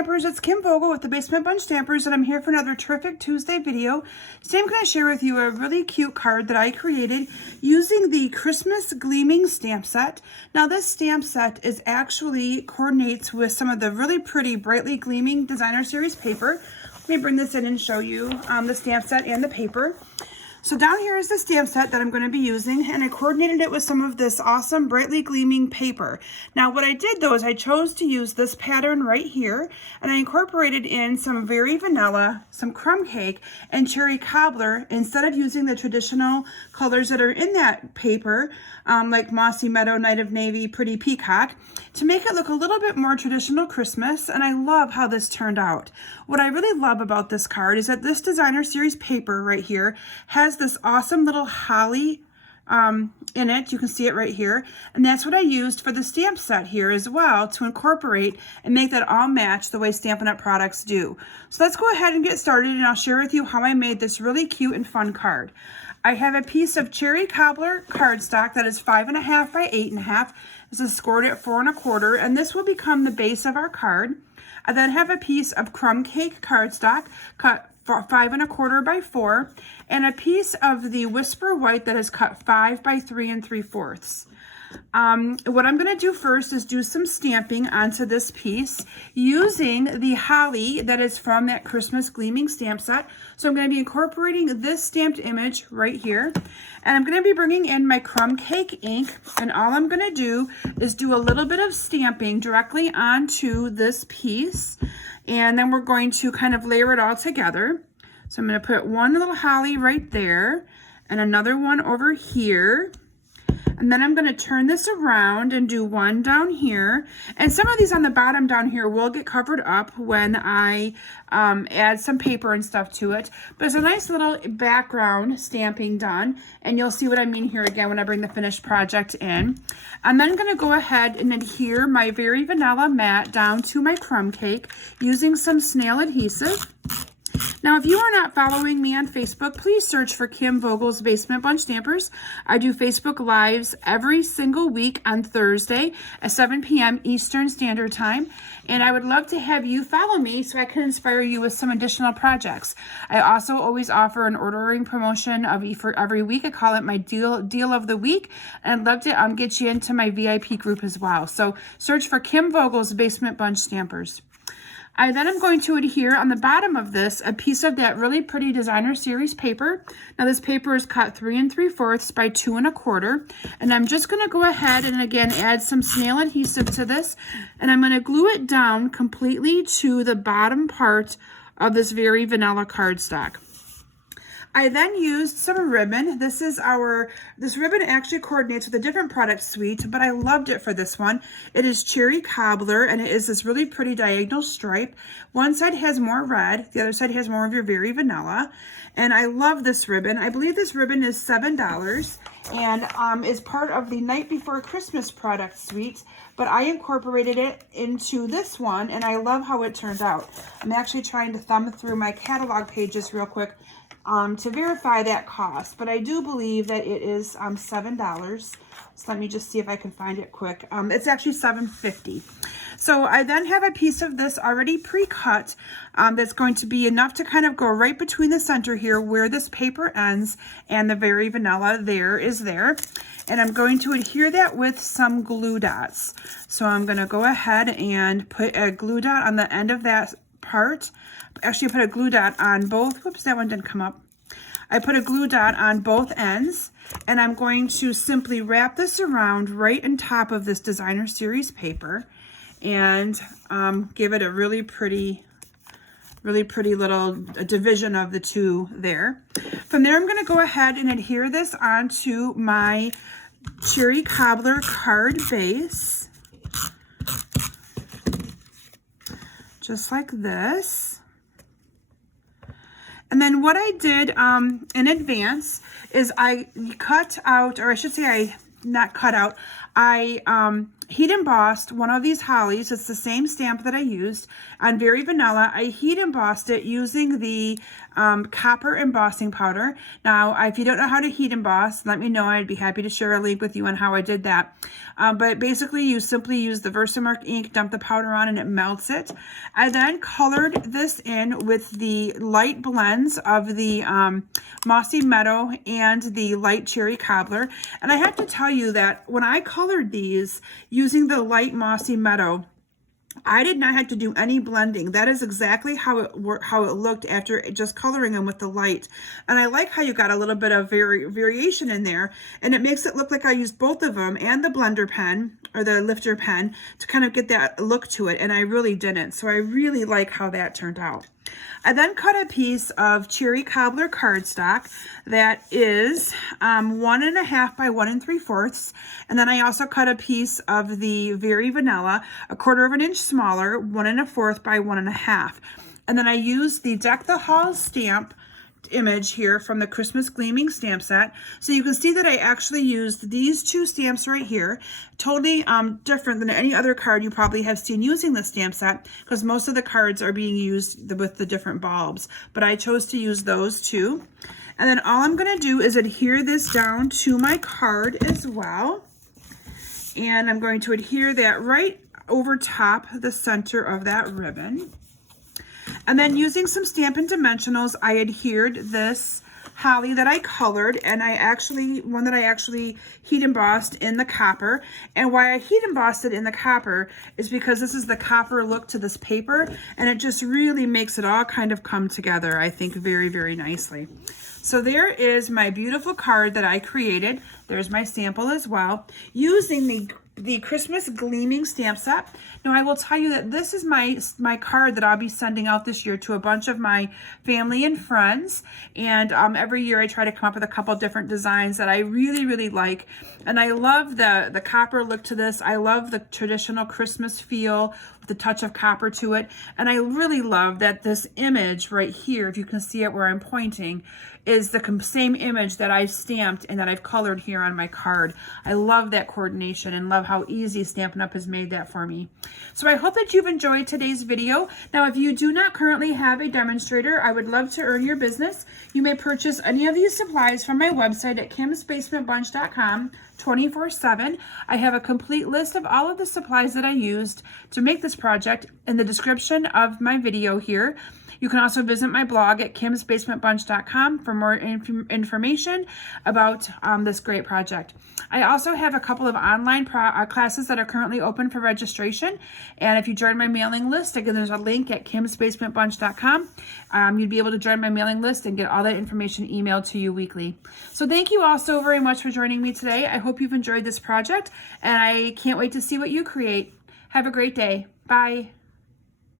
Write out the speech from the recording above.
Stampers, it's Kim Vogel with the Basement Bunch Stampers, and I'm here for another terrific Tuesday video. Today I'm going to share with you a really cute card that I created using the Christmas Gleaming stamp set. Now this stamp set is actually coordinates with some of the really pretty Brightly Gleaming Designer Series paper. Let me bring this in and show you the stamp set and the paper. So down here is the stamp set that I'm going to be using, and I coordinated it with some of this awesome Brightly Gleaming paper. Now what I did though is I chose to use this pattern right here, and I incorporated in some Very Vanilla, some crumb cake, and cherry cobbler instead of using the traditional colors that are in that paper, like Mossy Meadow, Night of Navy, Pretty Peacock, to make it look a little bit more traditional Christmas, and I love how this turned out. What I really love about this card is that this Designer Series paper right here has this awesome little holly in it. You can see it right here, and that's what I used for the stamp set here as well, to incorporate and make that all match the way Stampin' Up! Products do. So let's go ahead and get started, and I'll share with you how I made this really cute and fun card. I have a piece of cherry cobbler cardstock that is 5.5 by 8.5. This is scored at 4 1/4, and this will become the base of our card. I then have a piece of crumb cake cardstock cut 5 1/4 by 4, and a piece of the Whisper White that is cut 5 by 3 3/4. What I'm going to do first is do some stamping onto this piece using the holly that is from that Christmas Gleaming stamp set. So I'm going to be incorporating this stamped image right here, and I'm going to be bringing in my crumb cake ink, and all I'm going to do is do a little bit of stamping directly onto this piece, and then we're going to kind of layer it all together. So I'm going to put one little holly right there and another one over here. And then I'm going to turn this around and do one down here. And some of these on the bottom down here will get covered up when I add some paper and stuff to it. But it's a nice little background stamping done. And you'll see what I mean here again when I bring the finished project in. I'm then going to go ahead and adhere my Very Vanilla matte down to my crumb cake using some snail adhesive. Now, if you are not following me on Facebook, please search for Kim Vogel's Basement Bunch Stampers. I do Facebook Lives every single week on Thursday at 7 p.m. Eastern Standard Time, and I would love to have you follow me so I can inspire you with some additional projects. I also always offer an ordering promotion for every week. I call it my deal of the week, and I'd love to get you into my VIP group as well. So search for Kim Vogel's Basement Bunch Stampers. I then am going to adhere on the bottom of this a piece of that really pretty Designer Series paper. Now this paper is cut 3 3/4 by 2 1/4, and I'm just going to go ahead and again add some snail adhesive to this, and I'm going to glue it down completely to the bottom part of this Very Vanilla cardstock. I then used some ribbon. This ribbon actually coordinates with a different product suite, but I loved it for this one. It is cherry cobbler, and it is this really pretty diagonal stripe. One side has more red, the other side has more of your Very Vanilla, and I love this ribbon. I believe this ribbon is $7 and is part of the Night Before Christmas product suite, but I incorporated it into this one, and I love how it turned out. I'm actually trying to thumb through my catalog pages real quick to verify that cost, but I do believe that it is $7. So let me just see if I can find it quick. It's actually $7.50. So I then have a piece of this already pre-cut that's going to be enough to kind of go right between the center here where this paper ends and the Very Vanilla is there. And I'm going to adhere that with some glue dots. So I'm going to go ahead and put a glue dot on the end of that part. Actually, I put a glue dot on both. Whoops, that one didn't come up. I put a glue dot on both ends, and I'm going to simply wrap this around right on top of this Designer Series paper and give it a really pretty little division of the two there. From there, I'm going to go ahead and adhere this onto my cherry cobbler card base, just like this. And then what I did in advance is I cut out, or I should say not cut out, I heat embossed one of these hollies. It's the same stamp that I used on Very Vanilla. I heat embossed it using the copper embossing powder. Now, if you don't know how to heat emboss, let me know. I'd be happy to share a link with you on how I did that. But basically, you simply use the Versamark ink, dump the powder on, and it melts it. I then colored this in with the light blends of the Mossy Meadow and the light Cherry Cobbler. And I have to tell you that when I colored these using the light Mossy Meadow, I did not have to do any blending. That is exactly how it looked after just coloring them with the light. And I like how you got a little bit of variation in there, and it makes it look like I used both of them and the blender pen or the lifter pen to kind of get that look to it, and I really didn't. So I really like how that turned out. I then cut a piece of Cherry Cobbler cardstock that is 1.5 by 1 3/4, and then I also cut a piece of the Very Vanilla, 1/4 inch smaller, 1 1/4 by 1 1/2, and then I used the Deck the Halls stamp image here from the Christmas Gleaming stamp set. So you can see that I actually used these two stamps right here, totally different than any other card you probably have seen using the stamp set, because most of the cards are being used with the different bulbs, but I chose to use those two. And then all I'm going to do is adhere this down to my card as well, and I'm going to adhere that right over top the center of that ribbon. And then using some Stampin' Dimensionals, I adhered this holly that I colored, and one that I actually heat embossed in the copper. And why I heat embossed it in the copper is because this is the copper look to this paper, and it just really makes it all kind of come together, I think, very, very nicely. So there is my beautiful card that I created. There's my sample as well, using the Christmas Gleaming stamp set. Now, I will tell you that this is my card that I'll be sending out this year to a bunch of my family and friends. And every year I try to come up with a couple different designs that I really, really like. And I love the copper look to this. I love the traditional Christmas feel with the touch of copper to it. And I really love that this image right here, if you can see it where I'm pointing, is the same image that I've stamped and that I've colored here on my card. I love that coordination and love how easy Stampin' Up has made that for me. So I hope that you've enjoyed today's video. Now, if you do not currently have a demonstrator, I would love to earn your business. You may purchase any of these supplies from my website at kimsbasementbunch.com 24/7. I have a complete list of all of the supplies that I used to make this project in the description of my video here. You can also visit my blog at kimsbasementbunch.com for more information about this great project. I also have a couple of online classes that are currently open for registration. And if you join my mailing list, again, there's a link at kimsbasementbunch.com. You'd be able to join my mailing list and get all that information emailed to you weekly. So thank you all so very much for joining me today. I hope you've enjoyed this project, and I can't wait to see what you create. Have a great day. Bye.